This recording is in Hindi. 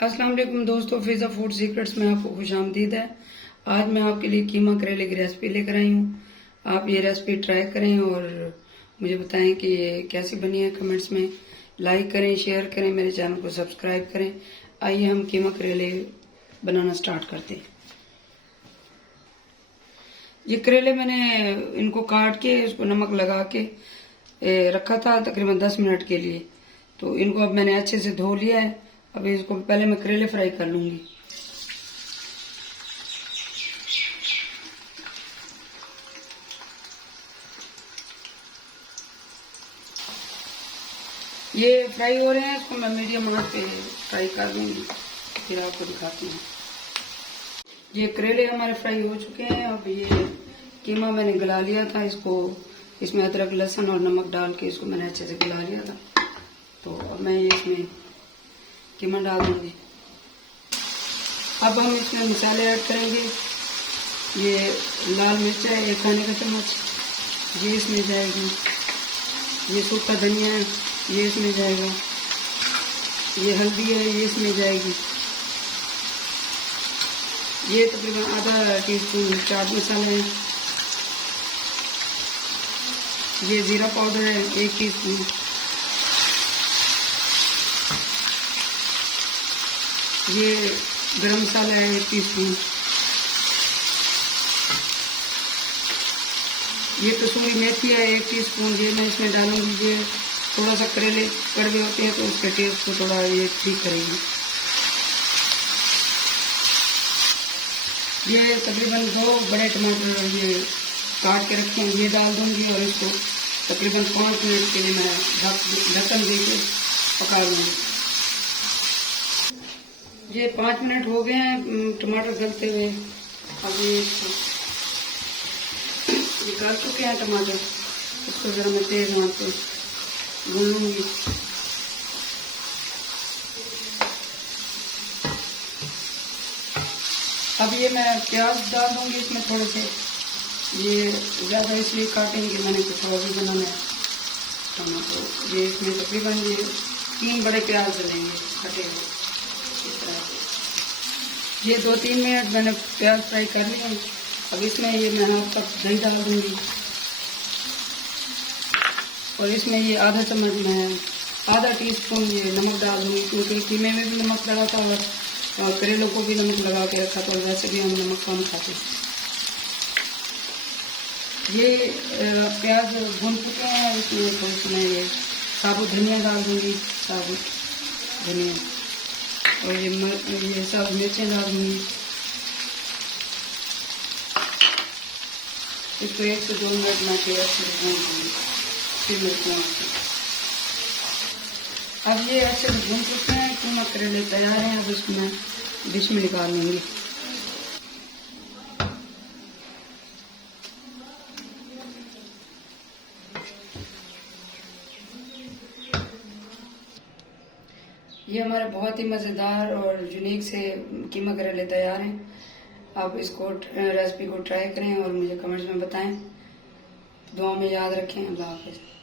अस्सलाम वालेकुम दोस्तों, फिज़ा फूड सीक्रेट्स में आपको खुशामदीद है। आज मैं आपके लिए कीमा करेले की रेसिपी लेकर आई हूँ। आप ये रेसिपी ट्राई करें और मुझे बताएं कि ये कैसी बनी है। कमेंट्स में लाइक करें, शेयर करें, मेरे चैनल को सब्सक्राइब करें। आइए हम कीमा करेले बनाना स्टार्ट करते हैं। ये करेले मैंने इनको काट के इसको नमक लगा के रखा था तकरीबन 10 मिनट के लिए। तो इनको अब मैंने अच्छे से धो लिया है। अब इसको पहले मैं करेले फ्राई कर लूंगी। ये फ्राई हो रहे हैं, इसको मैं मीडियम आंच पे फ्राई कर दूंगी, फिर आपको दिखाती हूँ। ये करेले हमारे फ्राई हो चुके हैं। अब ये कीमा मैंने गला लिया था, इसमें अदरक लहसुन और नमक डाल के इसको मैंने अच्छे से गला लिया था। तो अब मैं ये इसमें कीमा डाल दूंगी। अब हम इसमें मसाले ऐड करेंगे। ये लाल मिर्च है 1 खाने का चम्मच, ये इसमें जाएगी। ये सूखा धनिया है, ये इसमें जाएगा। ये हल्दी है, ये इसमें जाएगी। ये तकरीबन आधा टीस्पून चाट मसाला है। ये जीरा पाउडर है 1 टीस्पून। ये गरम मसाला है 1 टीस्पून। ये कसूरी मेथी है 1 टीस्पून, ये मैं इसमें डालूंगी। ये थोड़ा सा करेले कड़वे होते हैं तो उसके टेस्ट को थोड़ा ये ठीक करेगी। ये तकरीबन 2 बड़े टमाटर ये काट के रखे हैं, ये डाल दूंगी और इसको तकरीबन 5 मिनट के लिए मैं ढक्कन दे के पका लूँगी। ये 5 मिनट हो गए हैं टमाटर गलते हुए। अब ये गल चुके हैं टमाटर, इसको जरा मैं तेज आंच पे भून लूंगी। अब ये मैं प्याज डाल दूंगी इसमें थोड़े से। ये ज़्यादा इसलिए काटेंगे मैंने कुछ और भी बनाना है टमाटर। ये इसमें तकरीबन ये 3 बड़े प्याज डलेंगे कटे हुए इस तरह से। ये 2-3 मिनट मैंने प्याज फ्राई कर लिया। अब इसमें ये मैं हाफ कप दही डाल दूंगी और इसमें ये आधा चम्मच मैं आधा टीस्पून ये नमक डाल दूंगी, क्योंकि कीमे में भी नमक लगा था और करेलों को भी नमक लगा के रखा था और वैसे भी हम नमक कम खाते। ये प्याज भून चुके हैं। इसमें थोड़ी सी मैं ये साबुत धनिया डाल दूंगी, साबुत धनिया, और ये साबुत मिर्चें डाल दूंगी। इसको 1 से 2 मिनट मैं अच्छे से भून दूंगी, फिर मिर्चें। अब ये अच्छे से भून चुके हैं, कीमा करेले तैयार हैं। अब इसको मैं डिश में निकाल लूंगी। ये हमारे बहुत ही मज़ेदार और यूनिक से कीमा करेले तैयार हैं। आप इसको रेसिपी को ट्राई करें और मुझे कमेंट्स में बताएं। दुआ में याद रखें। अल्लाह हाफ़िज़।